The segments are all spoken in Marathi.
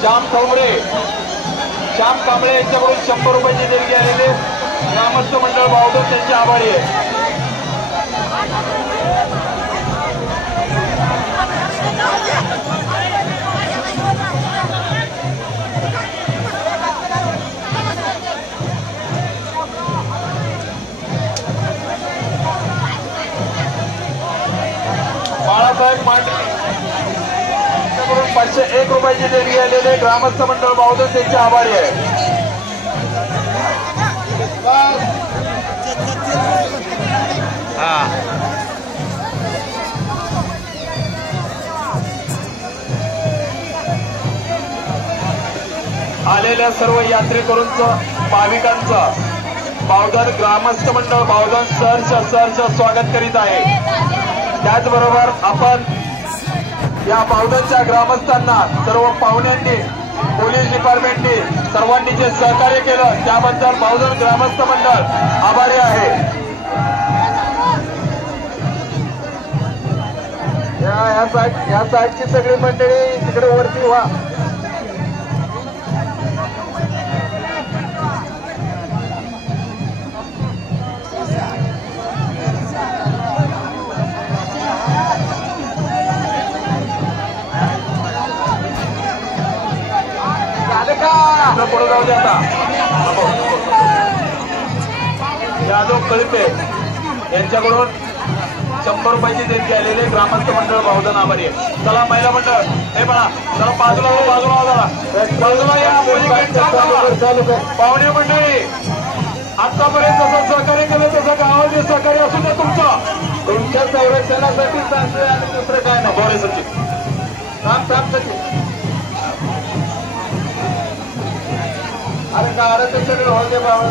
श्याम कांबळे यांच्याकडून 100 रुपयाची देणगी आलेले ग्रामस्थ मंडळ बावधन त्यांचे आभारी आहे. बाळासाहेब मांडे 501 रुपयाची देणगी आलेले ग्रामस्थ मंडळ बावधन त्यांचे आभारी आहे. आलेल्या सर्व यात्रेकरूंचं भाविकांचं बावधन ग्रामस्थ मंडळ बावधन सहर्ष स्वागत करीत आहे. त्याचबरोबर आपण या बावधनच्या ग्रामस्थांना सर्व पाहुण्यांनी पोलीस डिपार्टमेंटने सर्वांनी जे सहकार्य केलं त्याबद्दल बावधन ग्रामस्थ मंडळ आभारी आहे. या साईडची सगळी मंडळी तिकडे वरती व्हा. पुढे जाऊ दे आता. यादव कळिते यांच्याकडून 100 रुपयाची देणगी आलेले ग्रामस्थ मंडळ बावधन आभारी आहे. चला महिला मंडळ हे म्हणा चला बाजूला या. पाहुणे मंडळी आतापर्यंत जसं सहकार्य केलं तसं गावाचे सहकार्य असू द्या तुमच्या संरक्षणासाठी सांगतोय आणि दुसरं काय नाही. बोले सचिन थांब सचिन. अरे का अरे ते सगळं होते बाबा.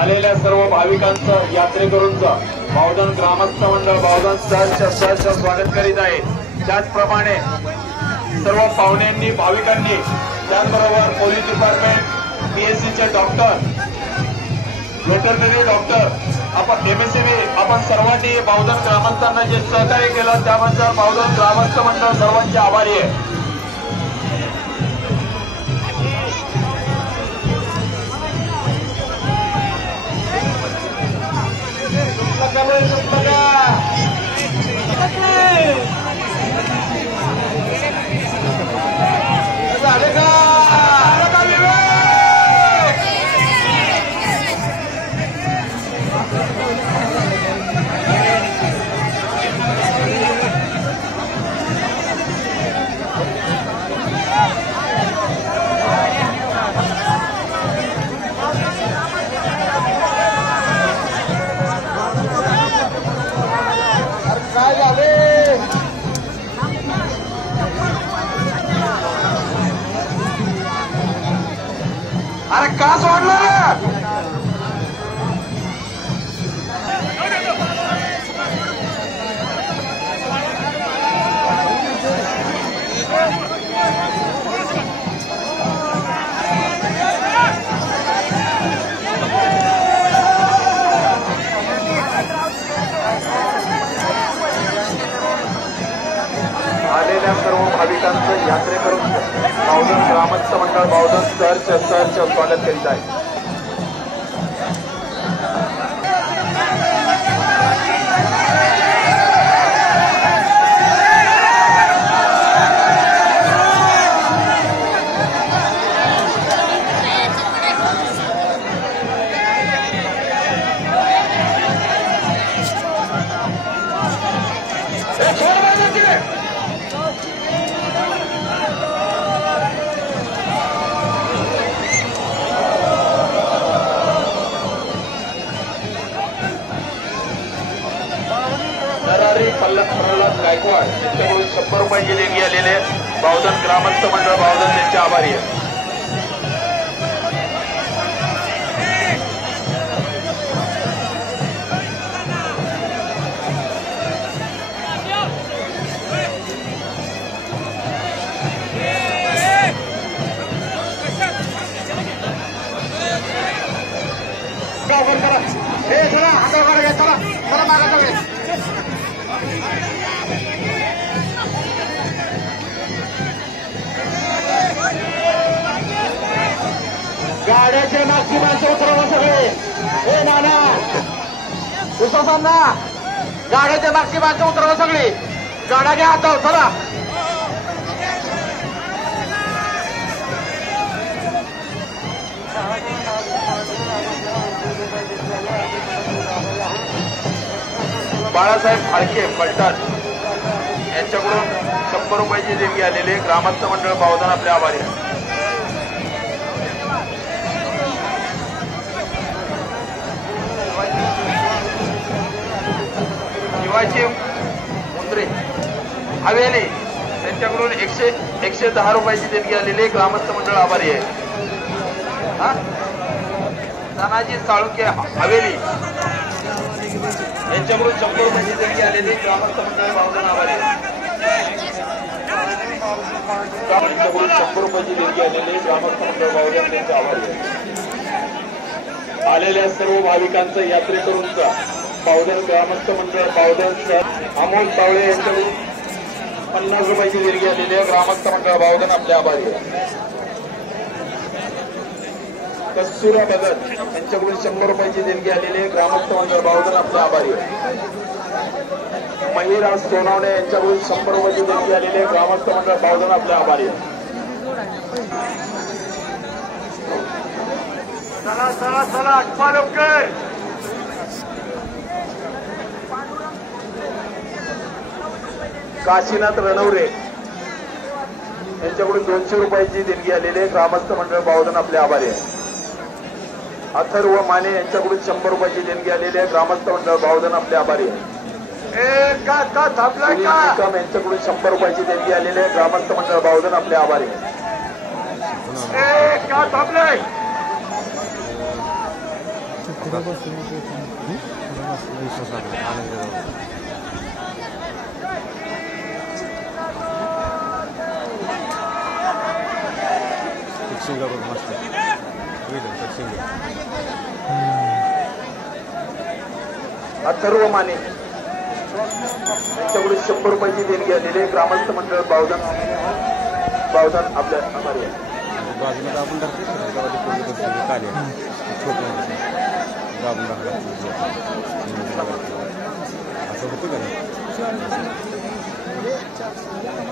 आलेल्या सर्व भाविकांचं यात्रेकरूंचं बावधन ग्रामस्थ मंडळ बावधन सहर्ष स्वागत करीत आहे. त्याचप्रमाणे सर्व पाहुण्यांनी भाविकांनी त्याचबरोबर पोलीस डिपार्टमेंट पीएससीचे डॉक्टर वेटरनरी डॉक्टर आपण एमएससीबी आपण सर्वांनी बावधन ग्रामस्थांना जे सहकार्य केलं त्याबद्दल बावधन ग्रामस्थ मंडळ सर्वांचे आभारी आहे. अरे का सोडलं रे? आलेल्या सर्व भाविकांचं यात्रेकरून बावधन ग्रामस्थ मंडळ बावधन सहर्ष स्वागत करीत आहे. गायकवाड यांच्याकडून 100 रुपयाची देणगी आलेले बावधन ग्रामस्थ मंडळ बावधन त्यांचे आभारी आहे. गाड्याचे मागची माणसं उतरवा सगळे. हे नाना उसासांना गाड्याच्या मागची माणसं उतरवा सगळी. गाड्या घ्या हातावर चला. बाळासाहेब फाळके फलटण यांच्याकडून 100 रुपयाची देणगी आलेले ग्रामस्थ मंडळ बावधन आपले आभारी आहे. शिवाजी मुंद्रे हवेली त्यांच्याकडून 110 रुपयाची देणगी आलेली ग्रामस्थ मंडळ आभारी आहे. तानाजी साळुंके हवेली यांच्याकडून 100 रुपयाची देणगी आलेली ग्रामस्थ मंडळ बावधन आभारी आहे. यांच्याकडून 100 रुपयाची देणगी आलेली ग्रामस्थ मंडळ बावधन त्यांचे आभारी आहे. आलेल्या सर्व भाविकांचं यात्रेकरूंचा बावधन ग्रामस्थ मंडळ बावधन सर अमोल तावळे यांच्याकडून 50 रुपयाची देणगी आलेली आहे. ग्रामस्थ मंडळ बावधन आपले आभारी आहे. कस्तुरा भगत यांच्याकडून 100 रुपयाची देणगी आलेली आहे. ग्रामस्थ मंडळ बावधन आपले आभारी आहे. महिराज सोनावणे यांच्याकडून 100 रुपयाची देणगी आलेली आहे. ग्रामस्थ मंडळ बावधन आपले आभारी आहे. चला चला चला आठवा लवकर. काशीनाथ रणवरे यांच्याकडून 200 रुपयाची देणगी आलेली आहे. ग्रामस्थ मंडळ बावधन आपले आभारी आहे. अथर्व माने यांच्याकडून 100 रुपयाची देणगी आलेली आहे. ग्रामस्थ मंडळ बावधन आपले आभारी आहे. निकम यांच्याकडून 100 रुपयाची देणगी आलेली आहे. ग्रामस्थ मंडळ बावधन आपले आभारी आहे. अथर्व माने यांच्याकडून 100 रुपयाची देणगी आलेली आहे. ग्रामस्थ मंडळ बावधन आपल्या आभारी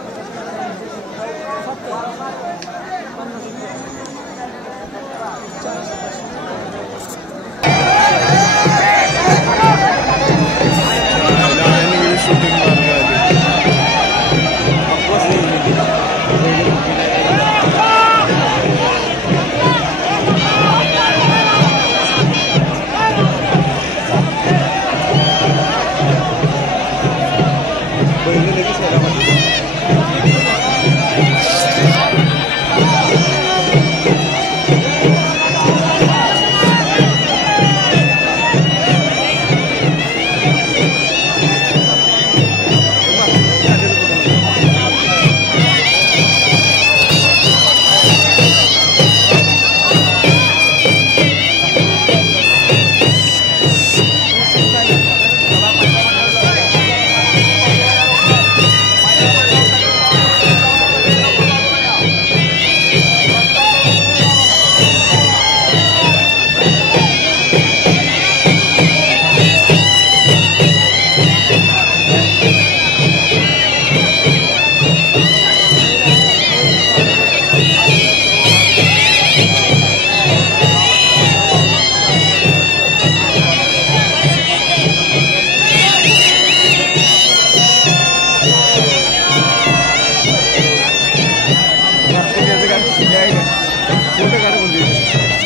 आहे.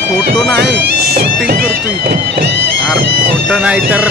फोटो नाही शूटिंग करतोय यार, फोटो नाही तर